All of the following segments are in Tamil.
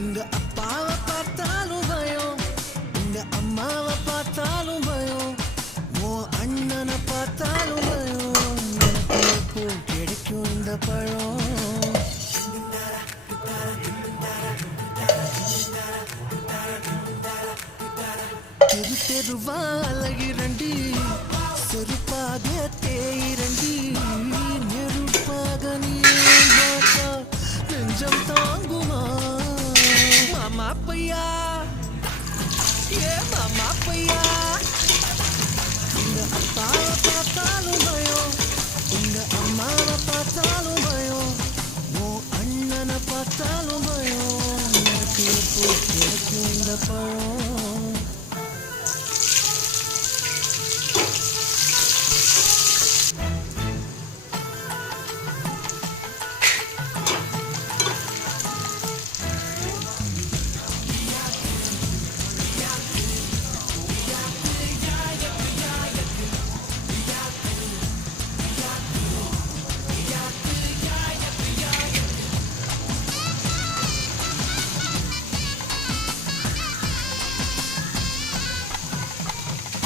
உங்க அப்பாவை பார்த்தாலும் பயம், உங்க அம்மாவை பார்த்தாலும் பயம், உன் அண்ணனை பார்த்தாலும் பயம். எனக்கு எப்போ கிடைக்கும் இந்த பழம்? தெரு தெருவா அழகிறண்டி, செருப்பாக தேயிரண்டி, நெருப்பாக நீ பார்த்தா நெஞ்சம் தாங்குமா? மாமா பையா, ஏ மாமா பையா. உங்க அப்பாவை பார்த்தாலும் பயம், உங்க அம்மாவை பார்த்தாலும் பயம், உன் அண்ணனை பார்த்தாலும் பயம். எனக்கு எப்போ கிடைக்கும் இந்த பழம்?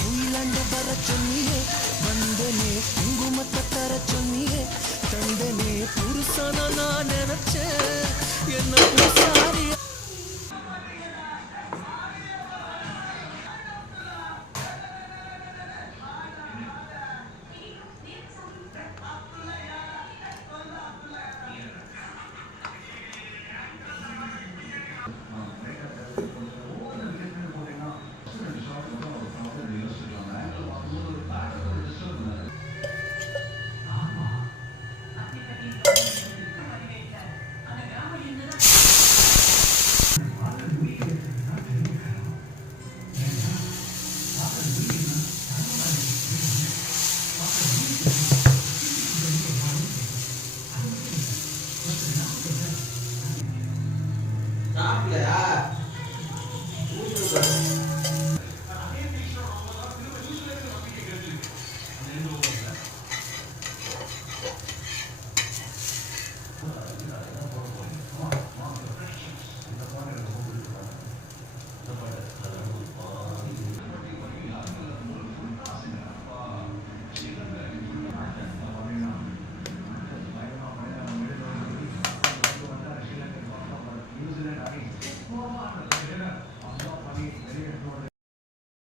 உயிலாண்ட வர சொன்னியே, வந்தனே குங்குமத்தை தர சொன்னியே, தந்தனே புருஷன நான் நினைச்சேன், என்ன பூசாரி. சாப்பிடலையா?